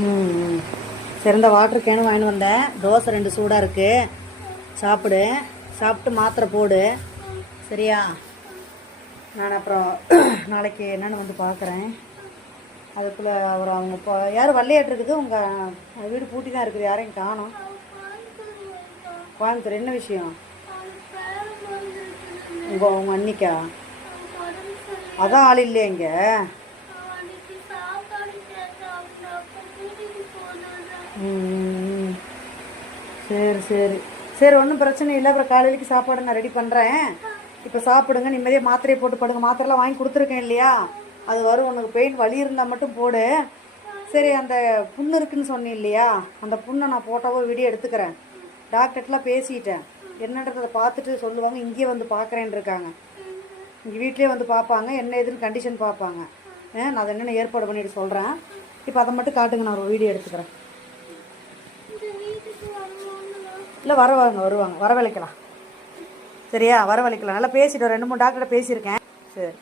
ம். சரி, இந்த வாட்டர் கேனு வாங்கிட்டு வந்தேன். தோசை 2 சூடாக இருக்குது, சாப்பிடு. சாப்பிட்டு மாத்திரை போடு, சரியா? நான் அப்புறம் நாளைக்கு என்னென்னு வந்து பார்க்குறேன். அதுக்குள்ளே அவங்க இப்போ யாரும் வள்ளையாட்டு உங்கள் வீடு பூட்டி தான் இருக்குது, யாரையும் காணோம். கோயம்புத்தூர் என்ன விஷயம்? உங்கள் அன்னிக்கா? அதான் ஆள் இல்லையா இங்கே? சரி சரி சரி, ஒன்றும் பிரச்சனை இல்லை. அப்புறம் காலையிலக்கு சாப்பாடு நான் ரெடி பண்ணுறேன். இப்போ சாப்பிடுங்க, நிம்மதியாக மாத்திரையை போட்டு படுங்க. மாத்திரைலாம் வாங்கி கொடுத்துருக்கேன் இல்லையா? அது வரும். உனக்கு பெயின் வலி இருந்தால் மட்டும் போடு. சரி, அந்த புண்ணு இருக்குன்னு சொன்னேன் இல்லையா? அந்த புண்ணை நான் போட்டாவோ வீடியோ எடுத்துக்கிறேன். டாக்டர்லாம் பேசிட்டேன். என்னன்றதை பார்த்துட்டு சொல்லுவாங்க. இங்கேயே வந்து பார்க்குறேன்னு இருக்காங்க. இங்கே வீட்லேயே வந்து பார்ப்பாங்க, என்ன ஏதுன்னு கண்டிஷன் பார்ப்பாங்க. நான் அதை என்னென்ன ஏற்பாடு பண்ணிட்டு சொல்கிறேன். இப்போ அதை மட்டும் காட்டுங்க, நான் ஒரு வீடியோ எடுத்துக்கிறேன். இல்லை, வருவாங்க, வரவழைக்கலாம். சரியா? வரவழைக்கலாம். நல்லா பேசிட்டு 2-3 டாக்டர்கிட்ட பேசியிருக்கேன். சரி.